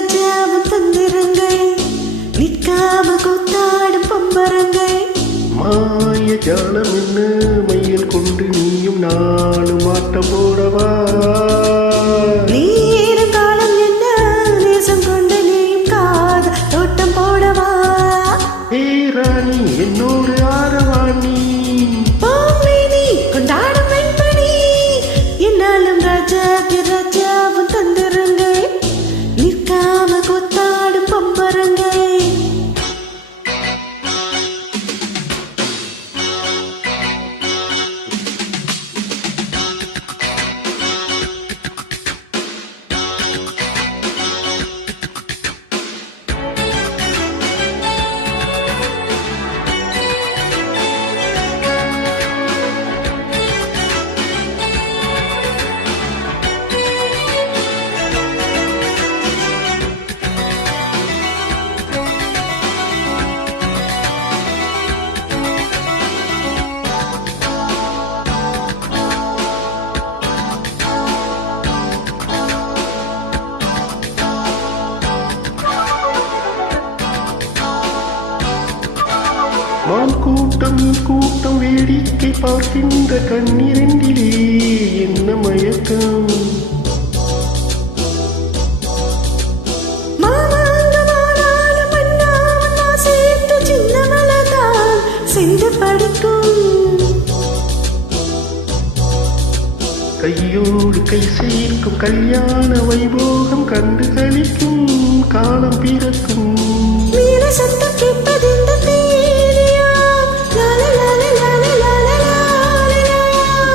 ராஜாவும் தந்திரங்கள் நிற்காம கூத்தாடும் பம்பரங்கள் மாய ஜாலம் என்ன மையல் கொண்டு நீயும் நானும் ஆட்டம் போடவா நீரும் காலம் என்ன நேசம் கொண்டு நீயும் காத தோட்டம் போடவா ஏ ராணி என்னோடு ஆரவாணி நீ கொண்டாடும் வெண்பணி என்னாலும் ராஜாக்கு ராஜாவும் தந்திரங்கள் நிற்காம கூத்தாடும் பம்பரங்கள் மான் கூட்டம் கூட்டம் வேடிக்கை பார்க்கின்ற கண்ணிரண்டிலே என்ன மயக்கம் கையோடு கை சேர்க்கும் கல்யாண வைபோகம் கண்டு கழிக்கும் காலம் பிறக்கும் சத்தம் கேட்பது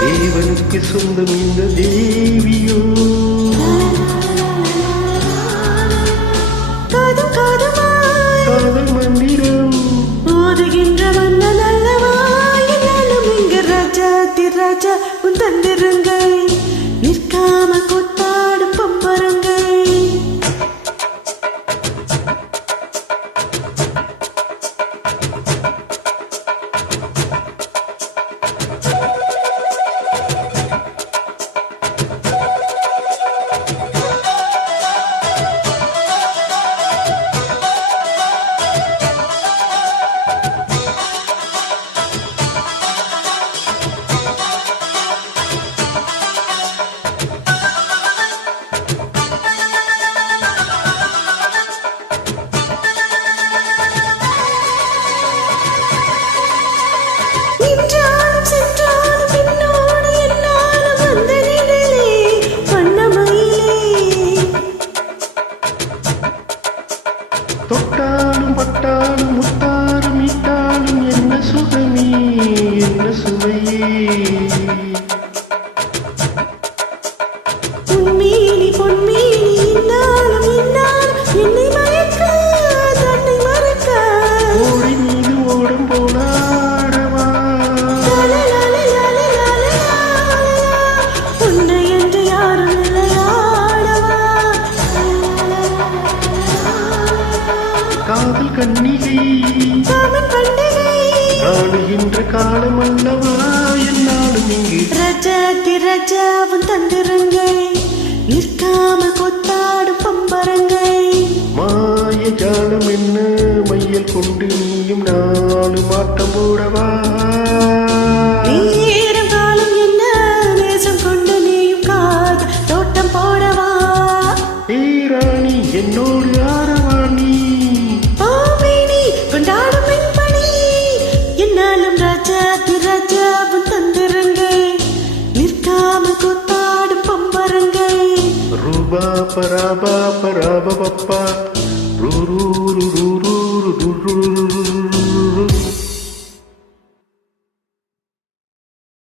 தேவனுக்கு சொந்தம் இந்த தேவியோ காதல் மந்திரம் ஓதுகின்ற மன்னன் அல்லவா என்னாலும் இங்கு ராஜா திராஜா உன் தந்திரங்கள் நிற்காம கூத்தாடும் பம்பரங்கள் தொட்டாலும் பட்டாலும் முத்தாலும் இட்டாலும் என்ன சுகமே என்ன சுவையே உன்மீனி பொன்மீனி இன்னாலும் இன்னாலும் என்னை மயக்க தன்னை மறக்க ஓடி மீது ஓடும் போனாடவா உன்னை என்று யாரும் இல்லையாடவா காதல் கண்ணிகை காமன் பண்டிகை காணுகின்ற காலம் அல்லவா என்னாலும் இங்கு ராஜாத்தி ராஜாவும் தந்திரங்கள் நிற்காம கொத்தாடும் பம்பரங்கள் மாய ஜாலம் என்ன மையல் கொண்டு நீயும் நானும் ஆட்டம் போடவா